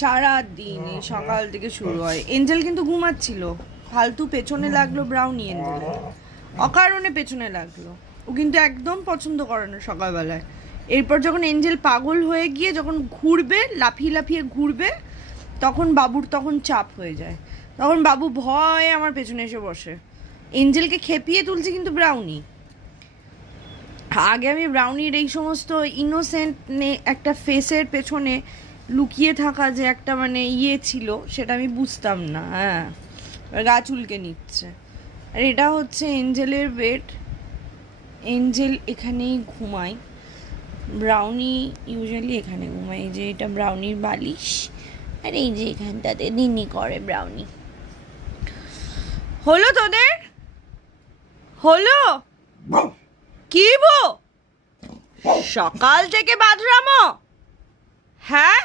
সারা দিন এই সকাল থেকে শুরু হয়। এঞ্জেল কিন্তু ঘুমাচ্ছিল, ফালতু পেছনে লাগলো ব্রাউনি এঞ্জেল, অকারণে পেছনে লাগলো। ও কিন্তু একদম পছন্দ করে না সকালবেলায়। এরপর যখন এঞ্জেল পাগল হয়ে গিয়ে যখন ঘুরবে, লাফিয়ে লাফিয়ে ঘুরবে, তখন বাবুর তখন চাপ হয়ে যায়, তখন বাবু ভয়ে আমার পেছনে এসে বসে। এঞ্জেলকে খেপিয়ে তুলছে কিন্তু ব্রাউনি। আগে আমি ব্রাউনির এই সমস্ত ইনোসেন্ট একটা ফেসের পেছনে লুকিয়ে থাকা যে একটা মানে ছিল, সেটা আমি বুঝতাম না। হ্যাঁ, গা চুলকে নিচ্ছে। আর এটা হচ্ছে এঞ্জেলের বেড, এঞ্জেল এখানেই ঘুমায়, ব্রাউনি ইউজুয়ালি এখানে ঘুমায়। এই যে এটা ব্রাউনির বালিশ, আর এই যে এখানটাতে নিনি করে ব্রাউনি। হলো তোদের? হলো কি বো? সকাল থেকে বাদরামো? হ্যাঁ,